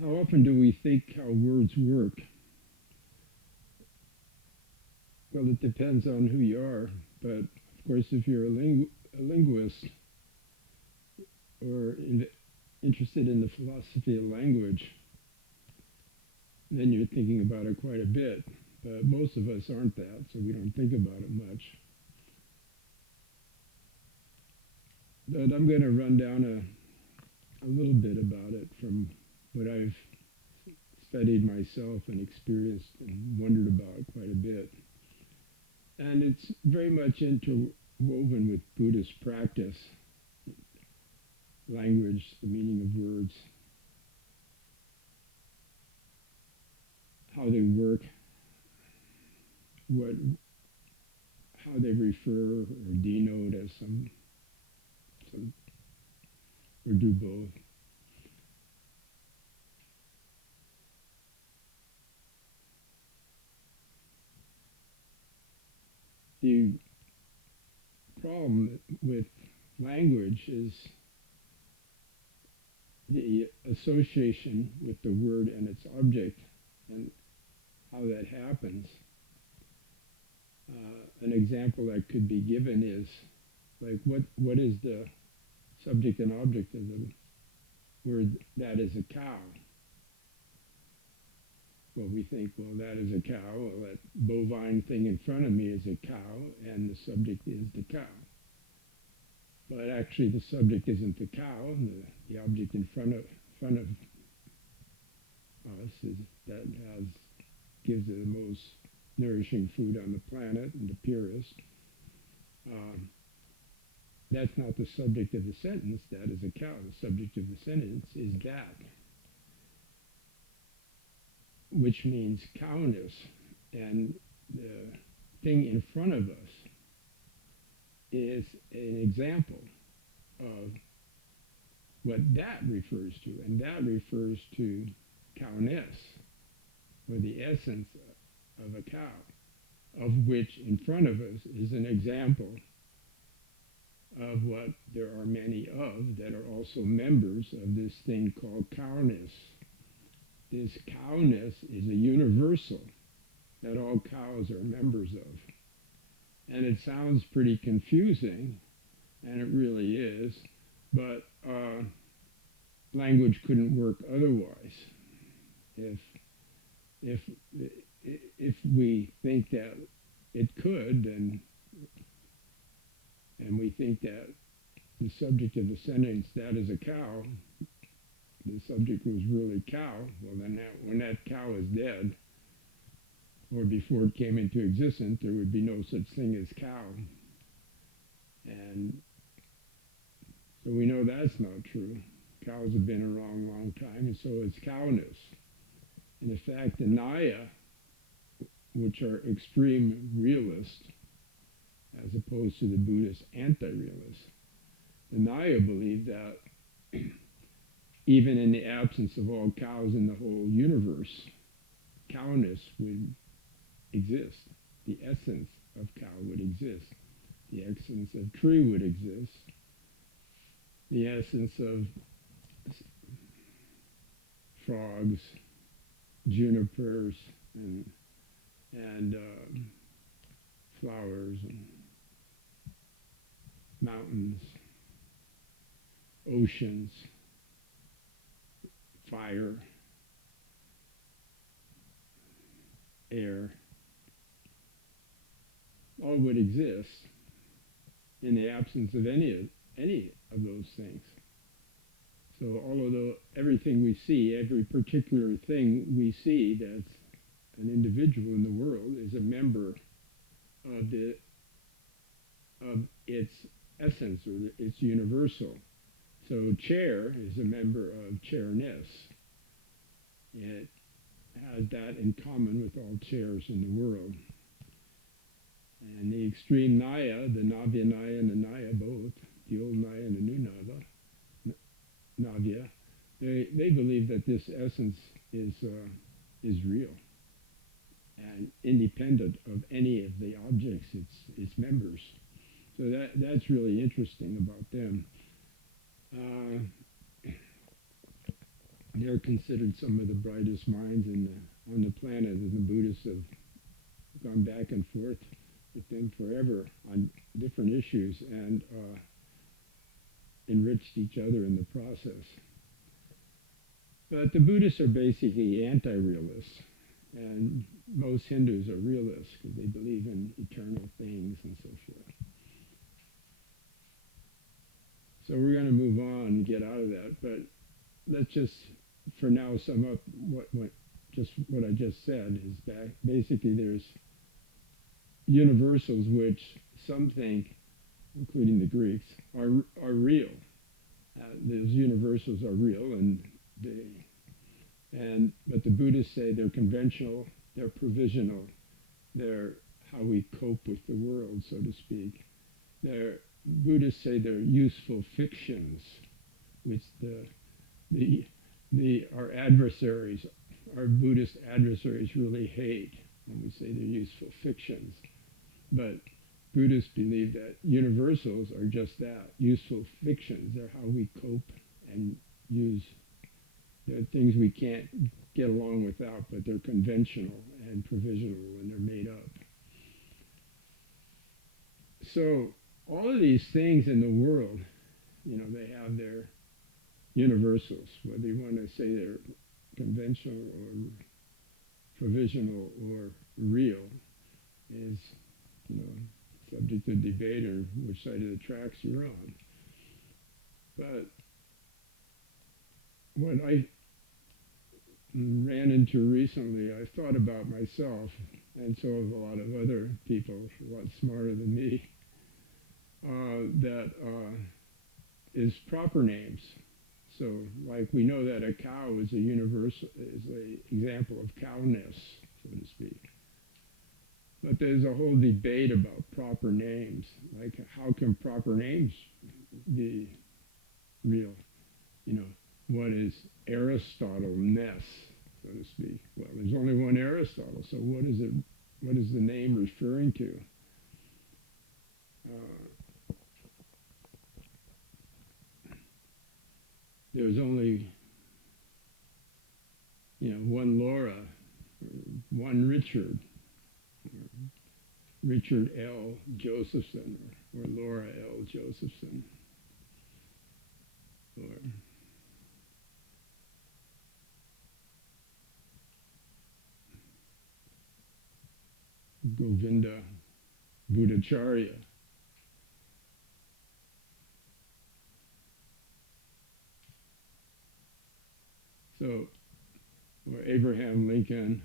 how often do we think how words work? Well, it depends on who you are, but of course, if you're a linguist or interested in the philosophy of language, then you're thinking about it quite a bit. But most of us aren't that, so we don't think about it much. But I'm going to run down a little bit about it from what I've studied myself and experienced and wondered about quite a bit. And it's very much interwoven with Buddhist practice, language, the meaning of words, how they work, how they refer or denote as some or do both. The problem with language is the association with the word and its object and how that happens. An example that could be given is like what is the subject and object of the word that is a cow? Well, we think, well, that is a cow. Well, that bovine thing in front of me is a cow, and the subject is the cow. But actually, the subject isn't the cow. The object in front of us is that gives the most nourishing food on the planet and the purest. That's not the subject of the sentence. That is a cow. The subject of the sentence is that, which means cowness. And the thing in front of us is an example of what that refers to. And that refers to cowness, or the essence of a cow, of which in front of us is an example of what there are many of that are also members of this thing called cowness. This cowness is a universal that all cows are members of. And it sounds pretty confusing, and it really is, but language couldn't work otherwise. If we think that it could, and we think that the subject of the sentence, that is a cow, the subject was really cow, well then when that cow is dead, or before it came into existence, there would be no such thing as cow. And so we know that's not true. Cows have been around a long time, and so is cowness. And in fact, the Nyaya, which are extreme realists, as opposed to the Buddhist anti-realists, the Nyaya believe that even in the absence of all cows in the whole universe, cowness would exist. The essence of cow would exist. The essence of tree would exist. The essence of frogs, junipers, and flowers, and mountains, oceans, fire, air, all would exist in the absence of any of those things. So although everything we see, every particular thing we see that's an individual in the world is a member of its essence, or its universal. So chair is a member of chairness. It has that in common with all chairs in the world. And the extreme Nyaya, the Navya Nyaya and the Nyaya both, the old Nyaya and the new Navya, they believe that this essence is real and independent of any of the objects its members. So that's really interesting about them. they're considered some of the brightest minds on the planet, and the Buddhists have gone back and forth with them forever on different issues and enriched each other in the process. But the Buddhists are basically anti-realists, and most Hindus are realists because they believe in eternal things and so forth. So we're going to move on and get out of that, but let's just, for now, sum up what I just said. Is that basically there's universals which some think, including the Greeks, are real. Those universals are real, but the Buddhists say they're conventional, they're provisional, they're how we cope with the world, so to speak. Buddhists say they're useful fictions, which our adversaries, our Buddhist adversaries, really hate when we say they're useful fictions. But Buddhists believe that universals are just that, useful fictions. They're how we cope and use. They're things we can't get along without, but they're conventional and provisional and they're made up. So all of these things in the world, they have their universals, whether you want to say they're conventional or provisional or real, is, subject to debate or which side of the tracks you're on. But what I ran into recently, I thought about myself, and so have a lot of other people, a lot smarter than me, that is proper names. So, like, we know that a cow is an example of cowness, so to speak. But there's a whole debate about proper names. Like, how can proper names be real? What is Aristotle-ness, so to speak? Well, there's only one Aristotle, so what is it? What is the name referring to? There's only, one Laura, or one Richard, or Richard L. Josephson, or Laura L. Josephson, or Govinda Buddhacharya. So, or Abraham Lincoln,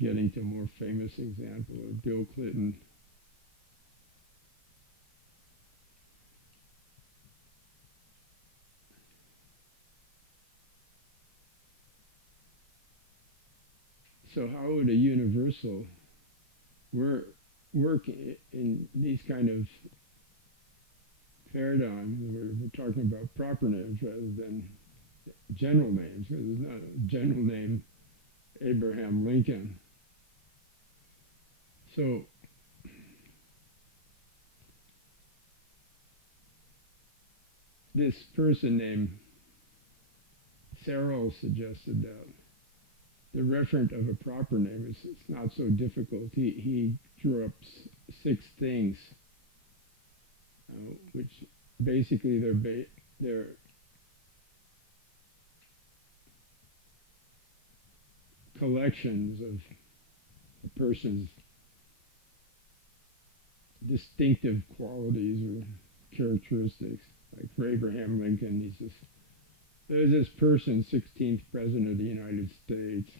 getting to a more famous example of Bill Clinton. So how would a universal work in these kind of paradigms? We're talking about proper names rather than general names, because there's not a general name Abraham Lincoln. So this person named Searle suggested that the referent of a proper name is not so difficult. He drew up 6 things, which basically they're collections of a person's distinctive qualities or characteristics. Like for Abraham Lincoln, there's this person, 16th President of the United States.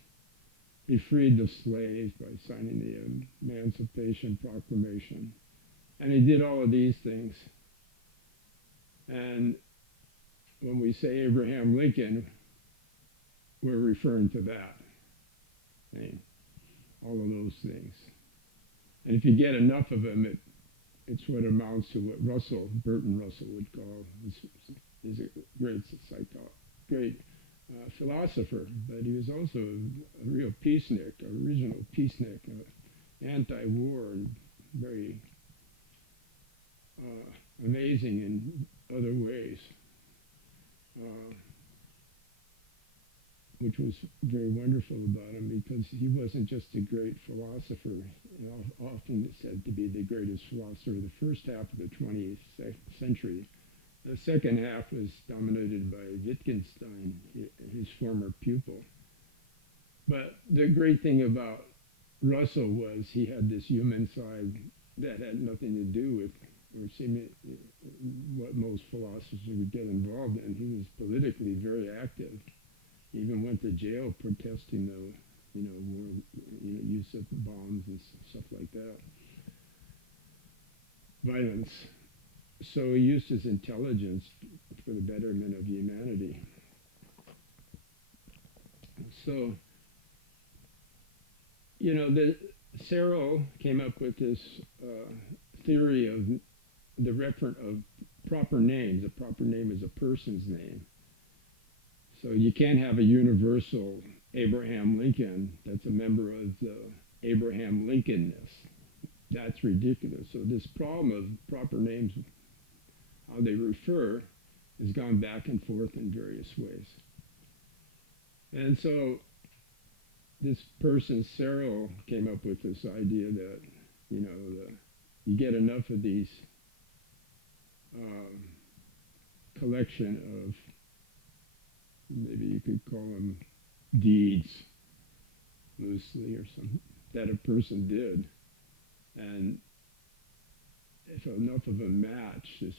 He freed the slaves by signing the Emancipation Proclamation. And he did all of these things. And when we say Abraham Lincoln, we're referring to that thing, all of those things. And if you get enough of them, it's what amounts to what Bertrand Russell would call, he's a great philosopher, but he was also a real peacenik, original peacenik, anti-war, and very amazing in other ways. which was very wonderful about him because he wasn't just a great philosopher, often said to be the greatest philosopher of the first half of the 20th century. The second half was dominated by Wittgenstein, his former pupil. But the great thing about Russell was he had this human side that had nothing to do with or seemed what most philosophers would get involved in. He was politically very active. He even went to jail protesting the, war, use of bombs and stuff like that, violence. So he used his intelligence for the betterment of humanity. So, Searle came up with this theory of the referent of proper names. A proper name is a person's name. So you can't have a universal Abraham Lincoln that's a member of the Abraham Lincolnness. That's ridiculous. So this problem of proper names, how they refer, has gone back and forth in various ways. And so this person, Searle, came up with this idea that, you get enough of these collection of, maybe you could call them deeds, loosely, or something, that a person did. And if enough of them match this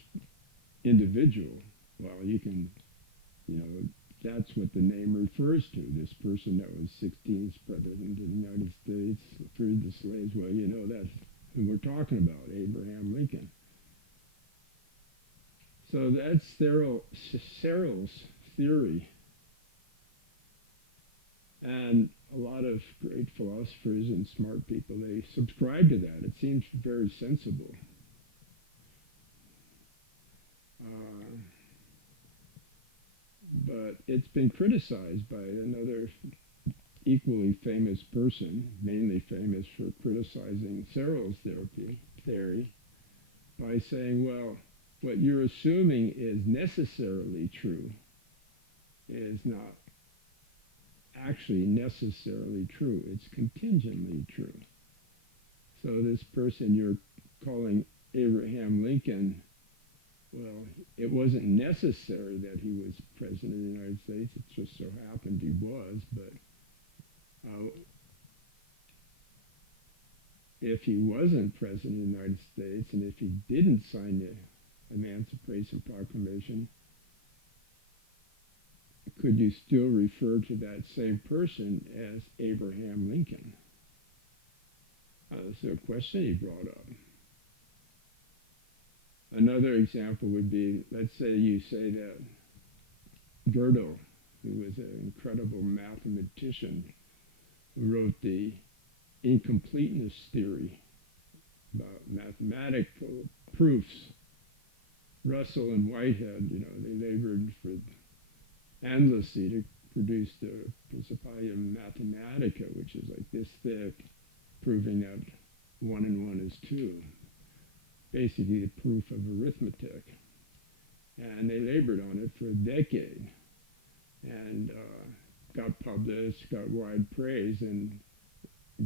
individual, well, you can, that's what the name refers to. This person that was 16th President of the United States, freed the slaves. Well, that's who we're talking about, Abraham Lincoln. So that's Searle's theory. And a lot of great philosophers and smart people, they subscribe to that. It seems very sensible. But it's been criticized by another equally famous person, mainly famous for criticizing Searle's theory, by saying, well, what you're assuming is necessarily true is not actually necessarily true. It's contingently true. So this person you're calling Abraham Lincoln, well, it wasn't necessary that he was president of the United States. It just so happened he was, but if he wasn't president of the United States and if he didn't sign the Emancipation Proclamation, could you still refer to that same person as Abraham Lincoln? That's a question he brought up. Another example would be, let's say you say that Gödel, who was an incredible mathematician, who wrote the incompleteness theory about mathematical proofs. Russell and Whitehead, they labored for endlessly to produce the Principia Mathematica, which is like this thick, proving that 1 and 1 is 2. Basically the proof of arithmetic. And they labored on it for a decade and got published, got wide praise, and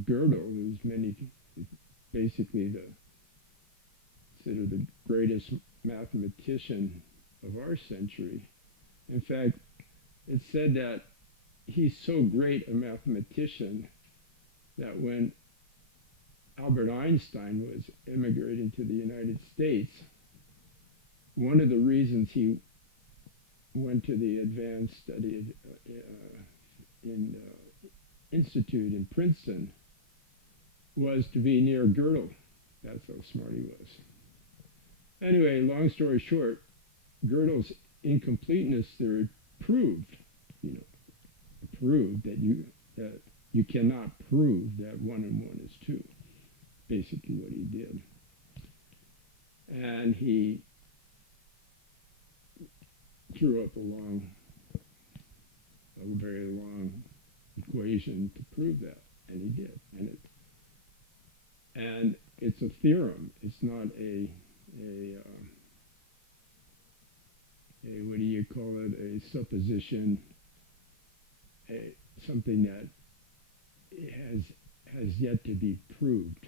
Gödel, who's basically considered the greatest mathematician of our century. In fact, it's said that he's so great a mathematician that when Albert Einstein was immigrating to the United States, one of the reasons he went to the advanced study institute in Princeton was to be near Gödel. That's how smart he was. Anyway, long story short, Gödel's incompleteness theory proved that you cannot prove that 1 and 1 is 2. Basically what he did. And he drew up a very long equation to prove that, and he did. And it's a theorem. It's not a what do you call it? A supposition, something that has yet to be proved.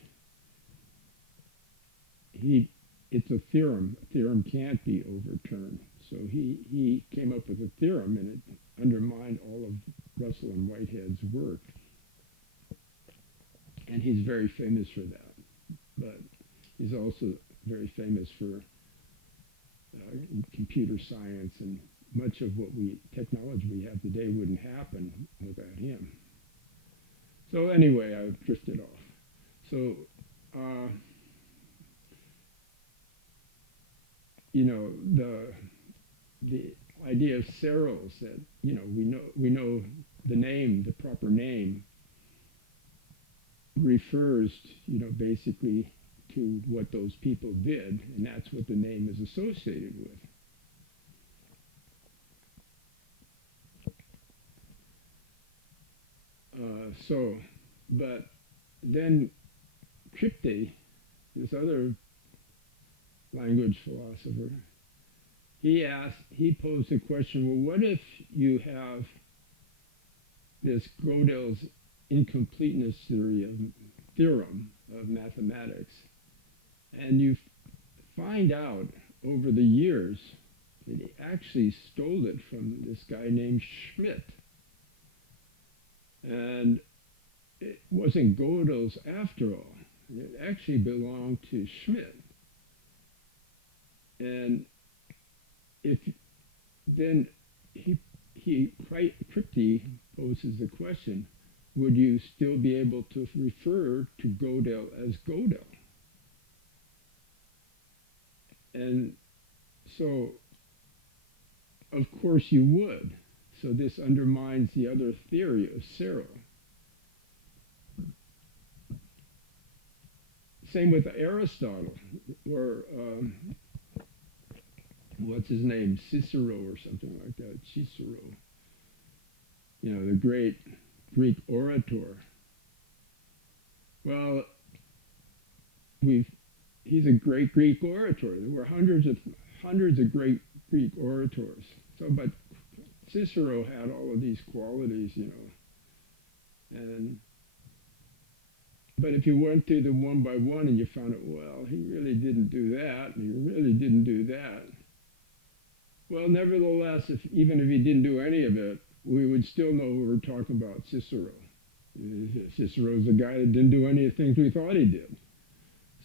It's a theorem. A theorem can't be overturned. So he came up with a theorem, and it undermined all of Russell and Whitehead's work. And he's very famous for that. But he's also very famous for computer science, and much of technology we have today wouldn't happen without him. So anyway, I've drifted off. So, the idea of Searle's, that we know the name, the proper name, refers basically to what those people did, and that's what the name is associated with. But then Kripte, this other language philosopher, he posed the question, well, what if you have this Gödel's incompleteness theorem of mathematics, and you find out over the years that he actually stole it from this guy named Schmidt. And it wasn't Gödel's after all. It actually belonged to Schmidt. And then Kripte poses the question, would you still be able to refer to Gödel as Gödel? And so, of course you would. So this undermines the other theory of Searle. Same with Aristotle, or what's his name, Cicero or something like that, Cicero. The great Greek orator. Well, he's a great Greek orator. There were hundreds of great Greek orators. But Cicero had all of these qualities, but if you went through them one by one and you found out, well, he really didn't do that, and he really didn't do that. Well, nevertheless, even if he didn't do any of it, we would still know we were talking about Cicero. Cicero's the guy that didn't do any of the things we thought he did.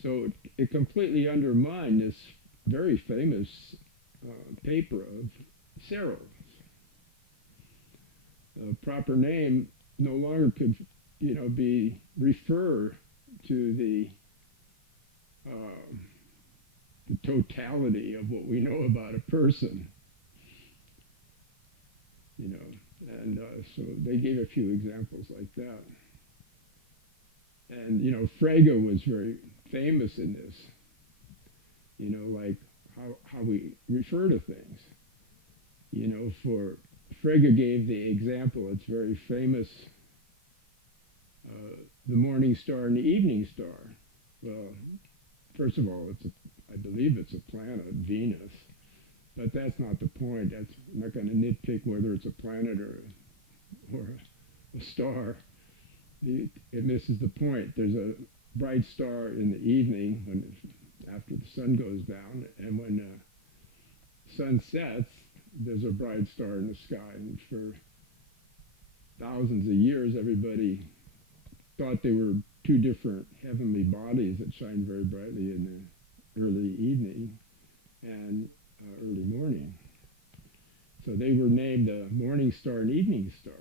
So it completely undermined this very famous paper of Searle's. Proper name no longer could, be refer to the totality of what we know about a person. And so they gave a few examples like that. And Frege was very famous in this. Like how we refer to things. For Frege gave the example, it's very famous, the morning star and the evening star. Well, first of all, I believe it's a planet, Venus, but that's not the point. I'm not going to nitpick whether it's a planet or a star. It misses the point. There's a bright star in the evening after the sun goes down, and when the sun sets, there's a bright star in the sky. And for thousands of years, everybody thought they were two different heavenly bodies that shine very brightly in the early evening and early morning. So they were named a morning star and evening star.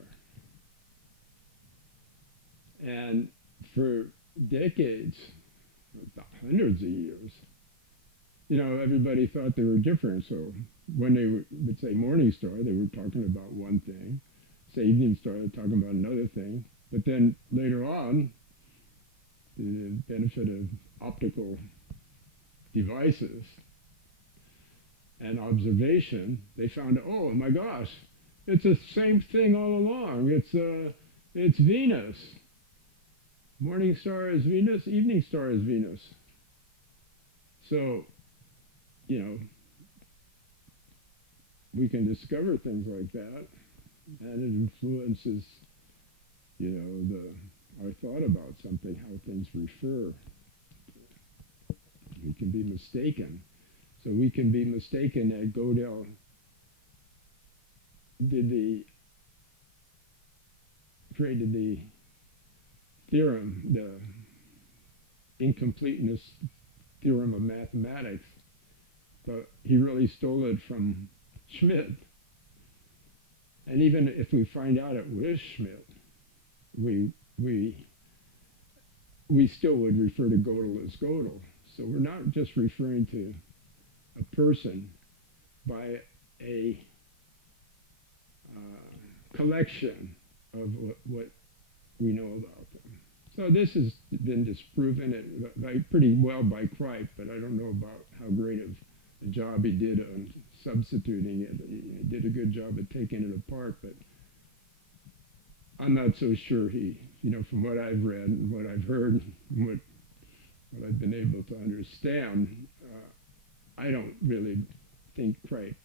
And for decades, hundreds of years, everybody thought they were different. So when they would say morning star, they were talking about one thing. Say evening star, they're talking about another thing. But then later on, the benefit of optical devices and observation, they found, oh my gosh, it's the same thing all along. It's Venus. Morning star is Venus, evening star is Venus. So, we can discover things like that. and it influences, our thought about something, how things refer. We can be mistaken. So we can be mistaken that Gödel created the theorem, the incompleteness theorem of mathematics, but he really stole it from Schmidt. And even if we find out it was Schmidt, we still would refer to Gödel as Gödel. So we're not just referring to a person by a collection of what we know about them. So this has been disproven pretty well by Kripte, but I don't know about how great of a job he did on substituting it. He did a good job of taking it apart, but I'm not so sure he, from what I've read and what I've heard, and what I've been able to understand, I don't really think Kripte,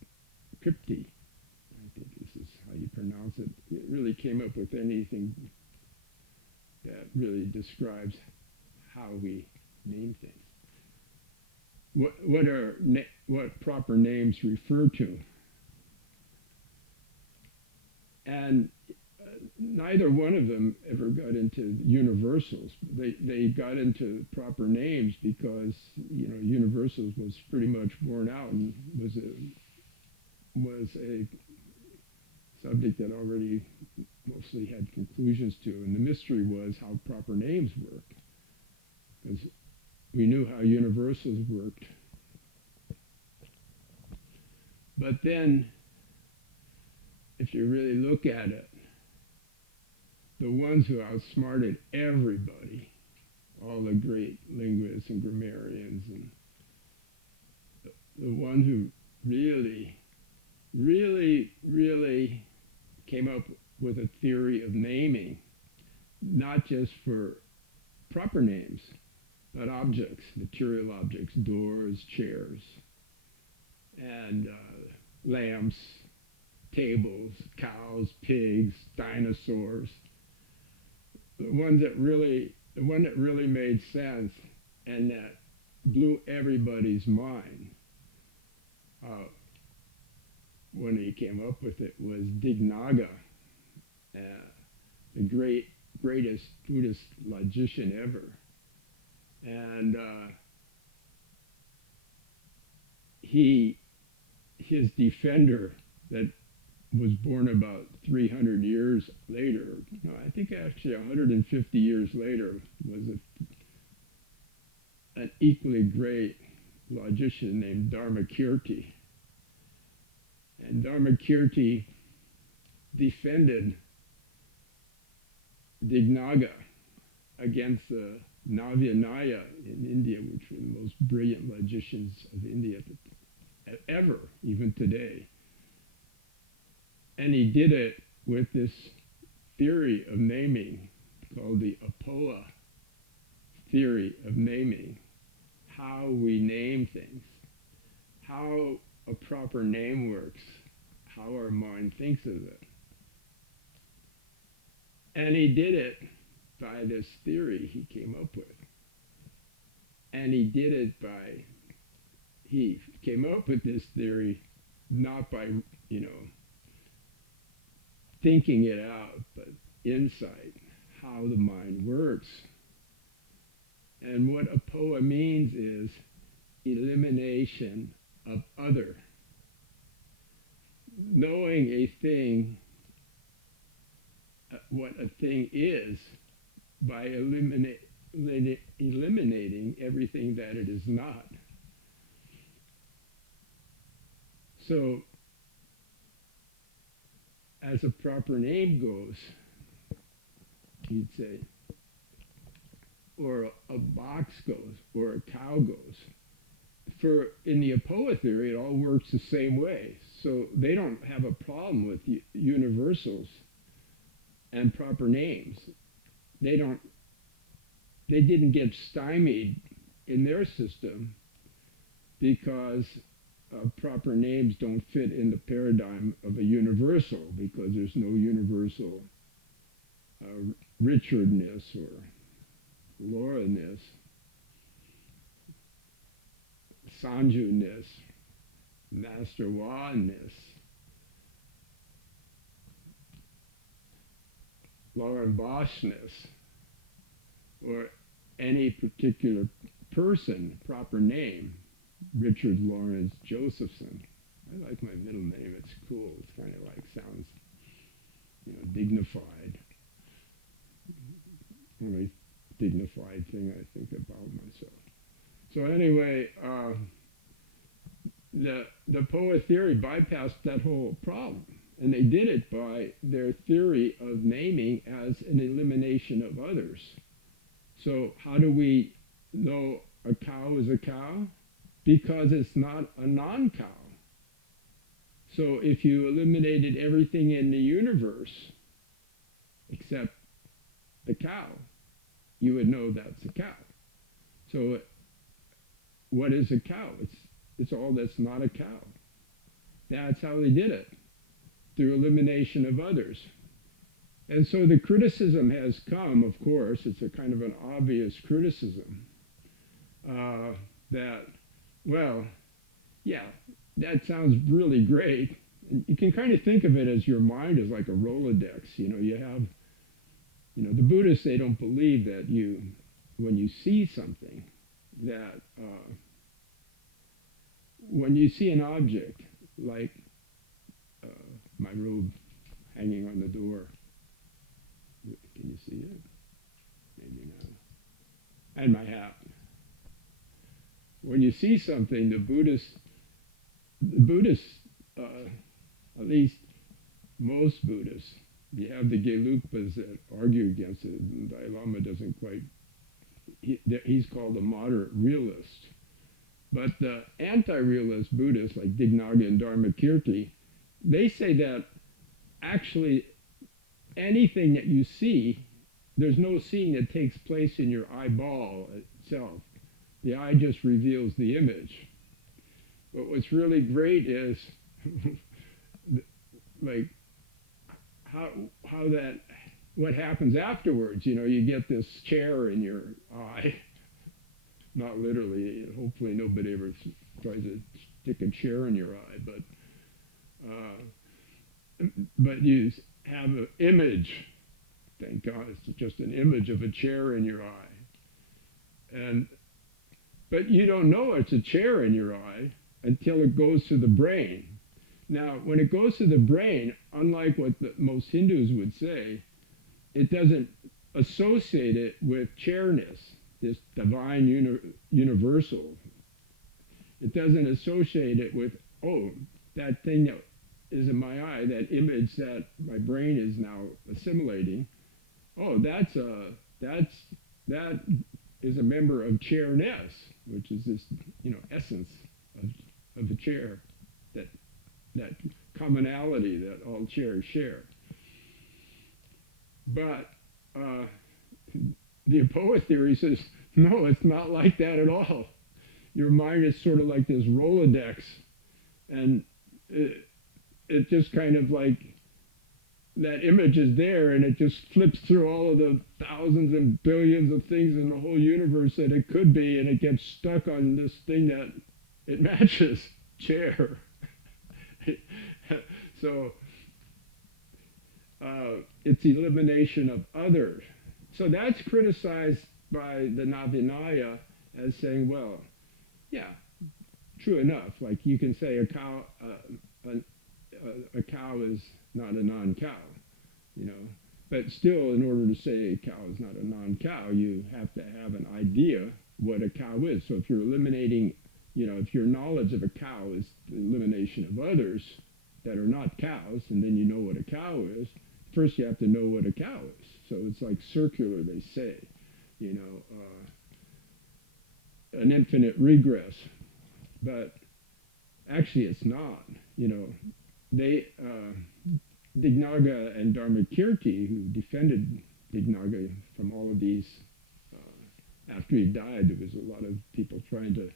I think this is how you pronounce it, it really came up with anything that really describes how we name things. What proper names refer to. And neither one of them ever got into universals. They got into proper names because universals was pretty much worn out and was a subject that already mostly had conclusions to, and the mystery was how proper names work, because we knew how universals worked. But then, if you really look at it, the ones who outsmarted everybody, all the great linguists and grammarians, and the one who really, really, really came up with a theory of naming, not just for proper names, but objects, material objects, doors, chairs, and lamps, tables, cows, pigs, dinosaurs. The one that really made sense and that blew everybody's mind when he came up with it was Dignaga, the greatest Buddhist logician ever. And his defender that was born about 300 years later, no, I think actually 150 years later, was an equally great logician named Dharmakirti. And Dharmakirti defended Dignaga against the Navya in India, which were the most brilliant logicians of India ever, even today. And he did it with this theory of naming called the Apoha theory of naming, how we name things, how a proper name works, how our mind thinks of it. And he did it by this theory he came up with. And he came up with this theory not by, thinking it out, but insight, how the mind works. And what Apoha means is elimination of other. Knowing a thing, what a thing is, by eliminating everything that it is not. So, as a proper name goes, you'd say, or a box goes, or a cow goes. In the Apoha theory, it all works the same way. So they don't have a problem with universals and proper names. They didn't get stymied in their system because proper names don't fit in the paradigm of a universal, because there's no universal Richardness or Laura-ness, Sanju-ness, Master Wa-ness, Lauren Bosch-ness, or any particular person, proper name, Richard Lawrence Josephson. I like my middle name, it's cool, it's kind of like, sounds, dignified. Only dignified thing I think about myself. So anyway, the Apoha theory bypassed that whole problem. And they did it by their theory of naming as an elimination of others. So how do we know a cow is a cow? Because it's not a non-cow. So if you eliminated everything in the universe except the cow, you would know that's a cow. So what is a cow? It's all that's not a cow. That's how they did it, through elimination of others. And so the criticism has come, of course, it's a kind of an obvious criticism, that, well, yeah, that sounds really great. And you can kind of think of it as your mind is like a Rolodex. You have, the Buddhists, they don't believe that when you see something, that when you see an object, like my robe hanging on the door, can you see it? Maybe not. And my hat. When you see something, the Buddhists, at least most Buddhists, you have the Gelugpas that argue against it, and Dalai Lama doesn't quite, he's called a moderate realist. But the anti-realist Buddhists, like Dignaga and Dharmakirti, they say that actually anything that you see, there's no seeing that takes place in your eyeball itself. The eye just reveals the image. But what's really great is like how that, what happens afterwards. You get this chair in your eye. Not literally, hopefully nobody ever tries to stick a chair in your eye, but you have an image. Thank God, it's just an image of a chair in your eye. But you don't know it's a chair in your eye until it goes to the brain. Now, when it goes to the brain, unlike what most Hindus would say, it doesn't associate it with chairness, this divine universal. It doesn't associate it with, oh, that thing that is in my eye, that image that my brain is now assimilating. Oh, that is a member of chairness, which is this, essence of the chair, that commonality that all chairs share. But the Apoha theory says, no, it's not like that at all. Your mind is sort of like this Rolodex, and it just kind of like, that image is there, and it just flips through all of the thousands and billions of things in the whole universe that it could be, and it gets stuck on this thing that it matches, chair. So it's elimination of others. So that's criticized by the Navinaya as saying, well, yeah, true enough. Like you can say a cow is not a non-cow, But still, in order to say a cow is not a non-cow, you have to have an idea what a cow is. So if you're eliminating, if your knowledge of a cow is the elimination of others that are not cows, and then you know what a cow is, first you have to know what a cow is. So it's like circular, they say, an infinite regress. But actually it's not, They, Dignaga and Dharmakirti, who defended Dignaga from all of these, after he died, there was a lot of people trying to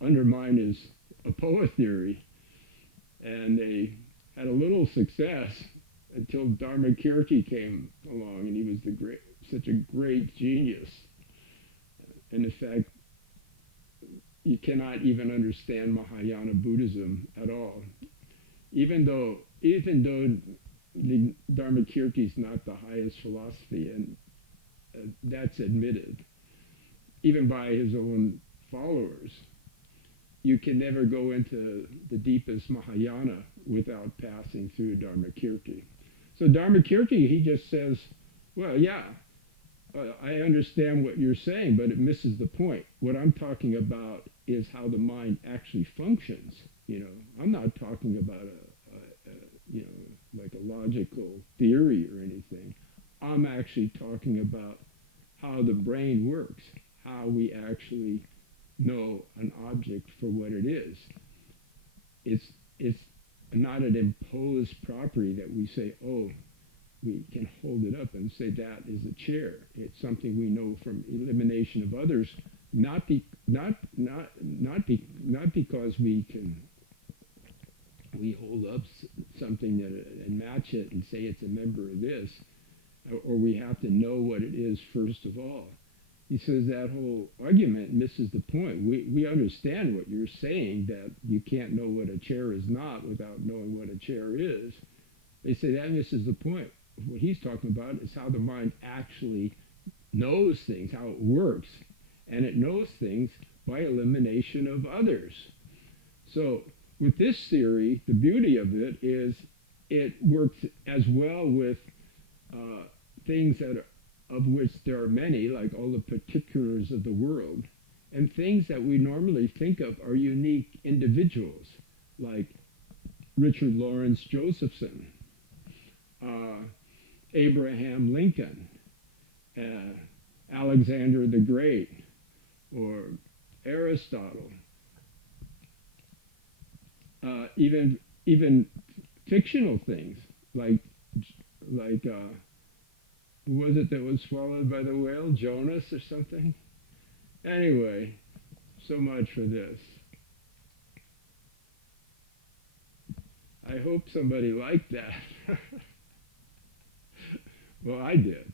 undermine his Apoha theory. And they had a little success until Dharmakirti came along, and he was such a great genius. And in fact, you cannot even understand Mahayana Buddhism at all. Even though the Dharmakirti is not the highest philosophy, and that's admitted, even by his own followers, you can never go into the deepest Mahayana without passing through Dharmakirti. So Dharmakirti, he just says, well, yeah, I understand what you're saying, but it misses the point. What I'm talking about is how the mind actually functions. I'm not talking about like a logical theory or anything. I'm actually talking about how the brain works, how we actually know an object for what it is. It's not an imposed property that we say, oh, we can hold it up and say that is a chair. It's something we know from elimination of others, not because we hold up something and match it and say it's a member of this, or we have to know what it is first of all. He says that whole argument misses the point. We understand what you're saying, that you can't know what a chair is not without knowing what a chair is. They say that misses the point. What he's talking about is how the mind actually knows things, how it works. And it knows things by elimination of others. So with this theory, the beauty of it is it works as well with things of which there are many, like all the particulars of the world, and things that we normally think of are unique individuals, like Richard Lawrence Josephson, Abraham Lincoln, Alexander the Great, or Aristotle, even fictional things like who was it that was swallowed by the whale? Jonas or something? Anyway, so much for this. I hope somebody liked that. Well, I did.